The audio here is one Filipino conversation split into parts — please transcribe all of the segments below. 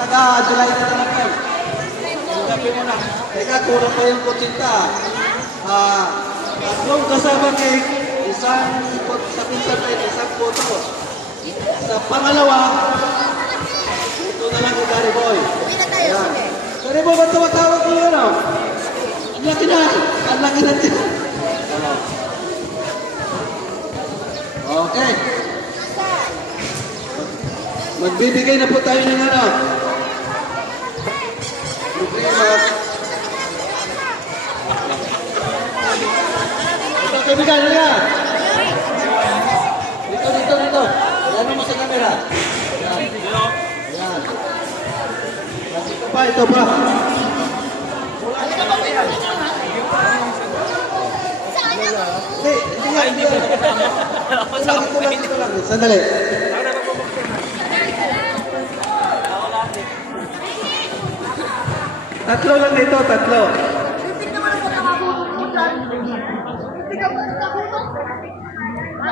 Taga-July na lang yan. Tanggapin mo na. Teka, kulang pa yung kutsinta. Tatlong kasama cake, isang sa pizza plate, isang puto. Sa pangalawa, ito na lang kay Gary Boy. Ayan. Gary Boy, ba't tumatawag ko yun? Ang laki na. Ang laki na din. Okay. Magbibigay na po tayo ng ano. Ito, kaibigan, halika. Dito. Ano mo sa camera? Ayan. Ayan. Ito pa. Hindi lang. Sandali. Tatlo lang dito, tatlo.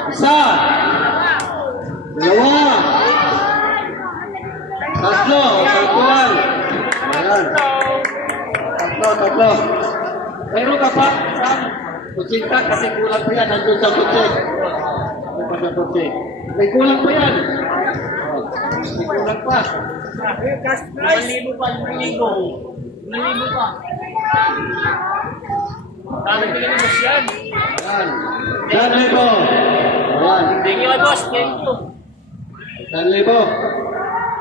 Isa. Dalawa. Tatlo lang. Ayan. Tatlo. Mayroon ka pa sa kutsinta kasi kulang pa yan. Nandun sa kutsi. May kulang pa yan. May kulang pa. Cash price. 1,000 pa. 1,000 pa. Bigyan mo yan. Ayan. Diyan, Lebo. Ayan. Thank you, boss. Thank you. Diyan, Lebo.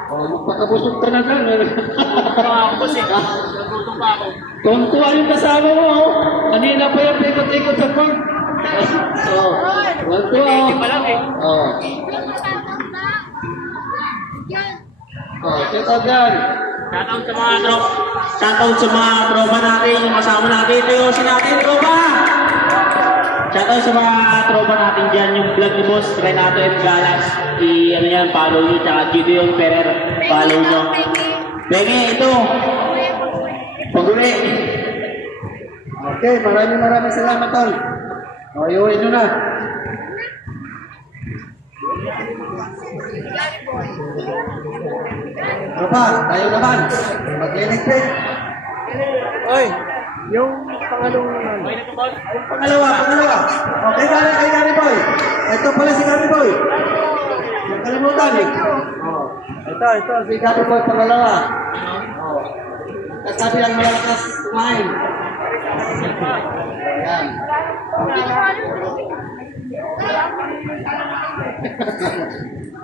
Magpakabusog ka na dyan. Boss eh. Nagutom pa ako. Tuntua yung kasama mo. Kanina pa yung ikot-ikot sa pag. Tuntua. Hindi pa lang eh. Check out yan. Shoutout sa mga tropa natin, yung kasama natin. Ito yung natin, tropa! Shoutout sa mga tropa natin dyan, yung vlog ni Boss, Renato F. Galas. Ano yan, follow nyo, tsaka Gideon Ferrer, follow nyo. Benge, ito. Pag-uli. Okay, maraming salamat, Tol. Iuwi nyo na. Tropa, tayo naman. Mag-electric. Oy, yung pangalong naman. Yung pangalawa. Okay, kay Gary Boy. Ito pala si Gary Boy. Yung kalimutan eh. Ito, si Gary Boy, pangalawa. Kasabi ang malakas kumain. Ayan.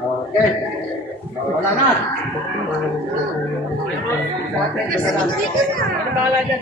Okay. Wala na. Ano ba dyan?